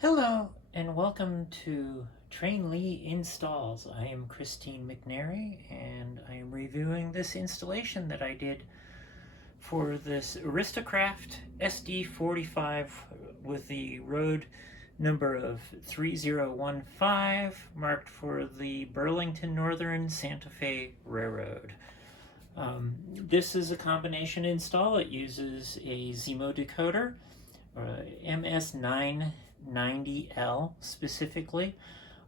Hello and welcome to Train Lee Installs. I am Christine McNary and I am reviewing this installation that I did for this Aristocraft SD-45 with the road number of 3015 marked for the Burlington Northern Santa Fe Railroad. This is a combination install. It uses a Zimo decoder, MS990L specifically,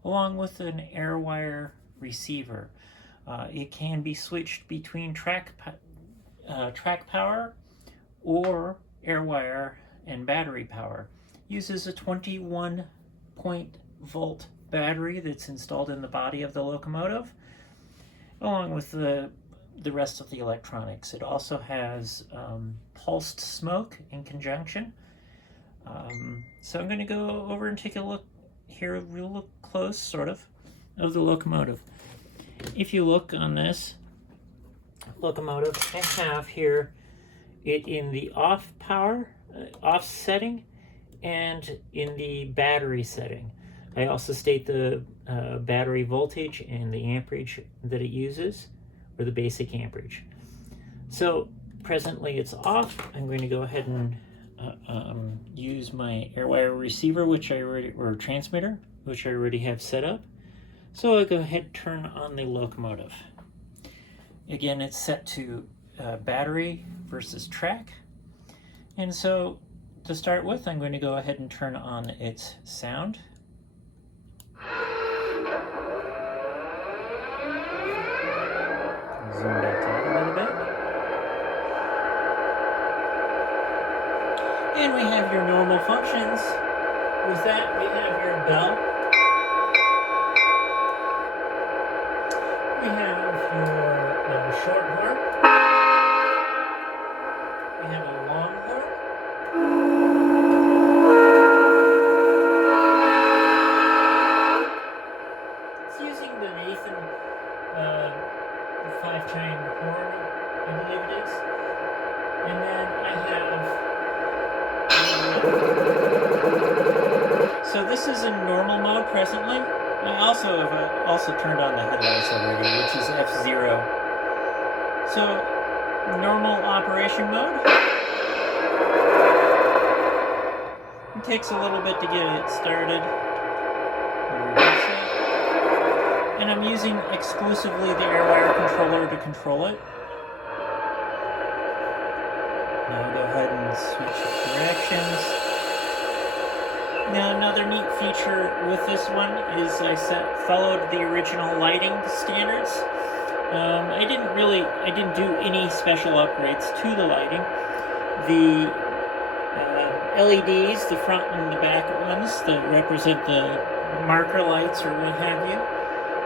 along with an Airwire receiver. It can be switched between track power or Airwire and battery power. Uses a 21-volt battery that's installed in the body of the locomotive, along with the rest of the electronics. It also has pulsed smoke in conjunction. So I'm going to go over and take a look here, a real look close, sort of the locomotive. If you look on this locomotive, I have here it in the off setting and in the battery setting. I also state the battery voltage and the amperage that it uses, or the basic amperage. So presently it's off. I'm going to go ahead and use my Airwire receiver, or transmitter, which I already have set up. So I'll go ahead and turn on the locomotive. Again, it's set to battery versus track. And so to start with, I'm going to go ahead and turn on its sound. Zoom back out a little bit. And we have your normal functions. With that, we have your bell. We have your short horn. We have a long horn. It's using the Nathan 5-chime horn, I believe it is. And then I have... So this is in normal mode presently. I also have turned on the headlights already, which is F0. So normal operation mode. It takes a little bit to get it started. And I'm using exclusively the Airwire controller to control it. Now I'll go ahead and switch directions. Now another neat feature with this one is I followed the original lighting standards. I didn't do any special upgrades to the lighting. The LEDs, the front and the back ones that represent the marker lights or what have you,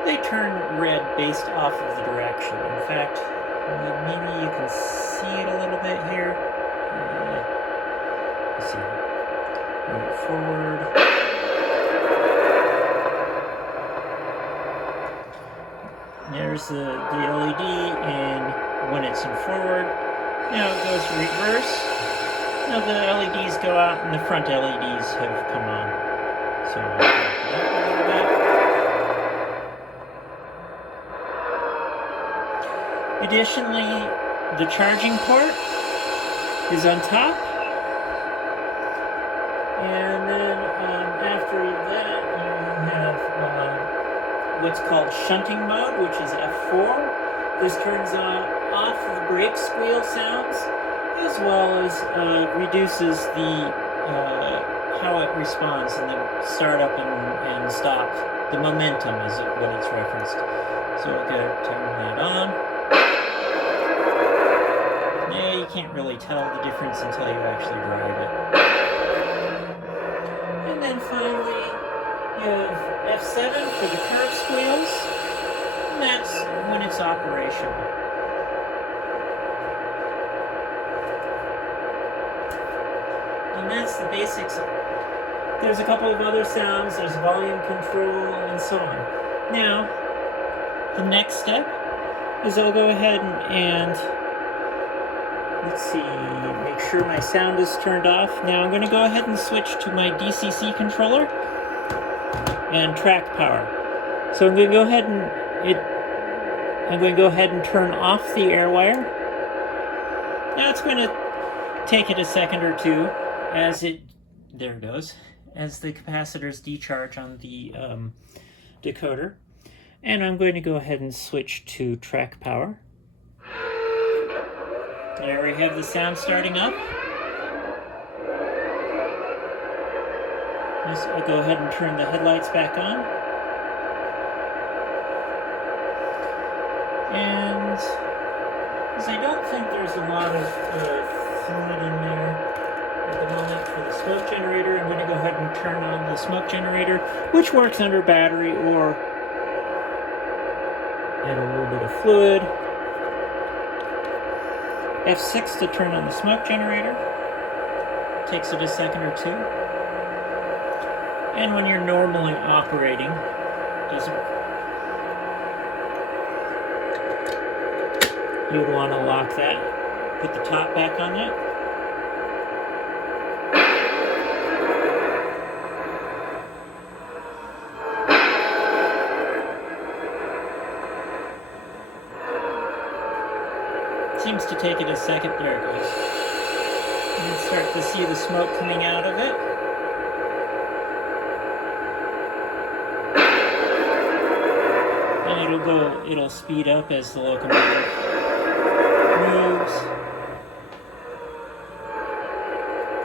they turn red based off of the direction. In fact, maybe you can see it a little bit here. Let's see. Move forward. There's the LED, and when it's in forward, now it goes reverse. Now the LEDs go out, and the front LEDs have come on. So I'll back it up a little bit. Additionally, the charging port is on top. And then after that, you have what's called shunting mode, which is F4. This turns off the brake squeal sounds, as well as reduces the how it responds in the startup and stop. The momentum is what it's referenced. So we'll go turn that on. Yeah, you can't really tell the difference until you actually drive it. And then finally, you have F7 for the curve squeals, and that's when it's operational. And that's the basics. There's a couple of other sounds, there's volume control, and so on. Now, the next step is I'll go ahead and let's see, make sure my sound is turned off. Now I'm going to go ahead and switch to my DCC controller and track power. So I'm going to go ahead and turn off the Airwire. Now it's going to take it a second or two as it, there it goes, as the capacitors decharge on the decoder. And I'm going to go ahead and switch to track power. There we have the sound starting up. I'll go ahead and turn the headlights back on. And as I don't think there's a lot of fluid in there at the moment for the smoke generator, I'm going to go ahead and turn on the smoke generator, which works under battery or add a little bit of fluid. F6 to turn on the smoke generator. Takes it a second or two. And when you're normally operating, you would want to lock that. Put the top back on that. Seems to take it a second. There it goes. You can start to see the smoke coming out of it. And it'll speed up as the locomotive moves.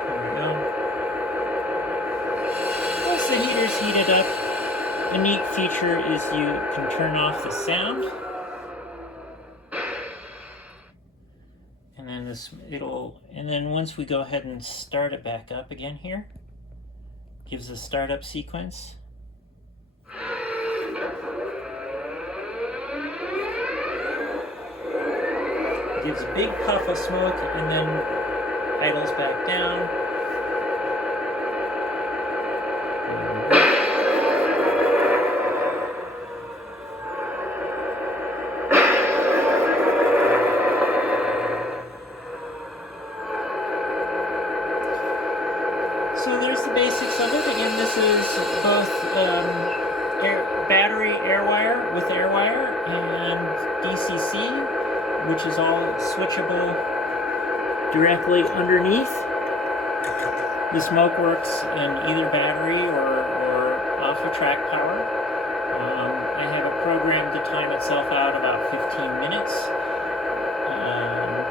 There we go. Once the heater's heated up, a neat feature is you can turn off the sound. And then once we go ahead and start it back up again here, gives a startup sequence. Gives a big puff of smoke and then idles back down. So there's the basics of it. Again, this is both battery Airwire with Airwire and DCC, which is all switchable directly underneath. The smoke works in either battery or off of track power. I have it programmed to time itself out about 15 minutes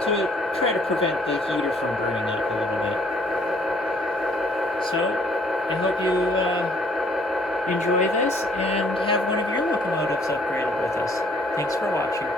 to try to prevent the heater from burning up a little bit. So, I hope you enjoy this and have one of your locomotives upgraded with us. Thanks for watching.